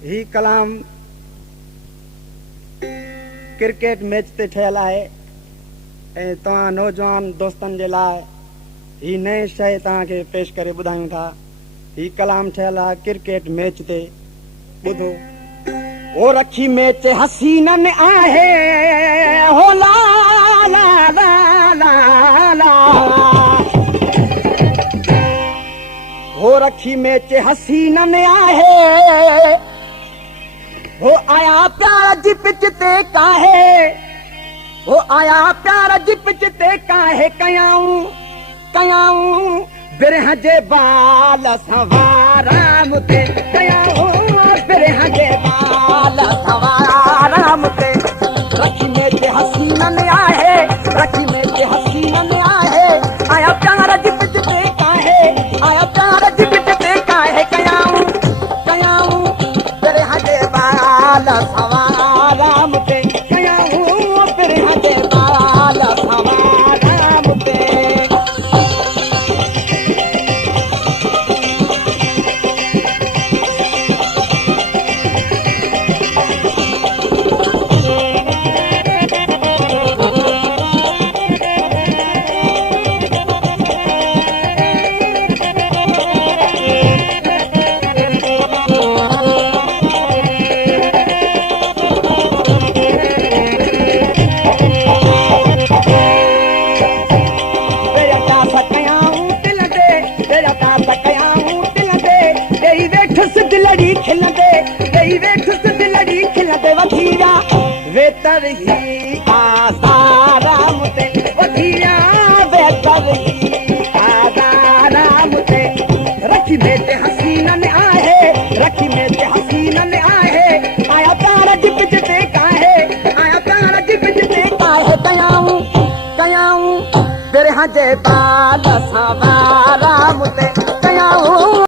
ही कलाम cricket match ते ठहियल आहे ऐं तव्हां नौजवान दोस्तनि जे लाइ ही नए शइ तव्हांखे पेश करे ॿुधायूं था। ही कलाम ठहियल आहे क्रिकेट मैच ते। ॿुधो। ओ रखी मैच हसीनन आहे हो ला ला ला ला ला हो रखी मैच हसीनन आहे हो आया प्यार जी पिच ते काहे हो आया प्यार जी पिच ते काहे कयाऊं कयाऊं बिरह जे बाल सवारा मुते कयाऊं बिरह जे बाल सवारा मुते रखी में ते हसीनन आहे रखी में ते हसीनन आहे आया प्यार जी पिच ते काहे आया प्यार जी पिच ते काहे कयाऊं कयाऊं बिरह जे बाल सवारा मुते कयाऊं बिरह जे बाल सवारा मुते। दिलड़ी खिलंदे वधीरा वेतर ही आसाराम ते वधीरा वेतर ही आसाराम ते रखी में ते हसीनन आहे रखी में ते हसीनन आहे आया प्यार जी पिच ते काहे आया प्यार जी पिच ते काहे कयाऊं कयाऊं बिरह जे बाल सवारा मुते कयाऊं।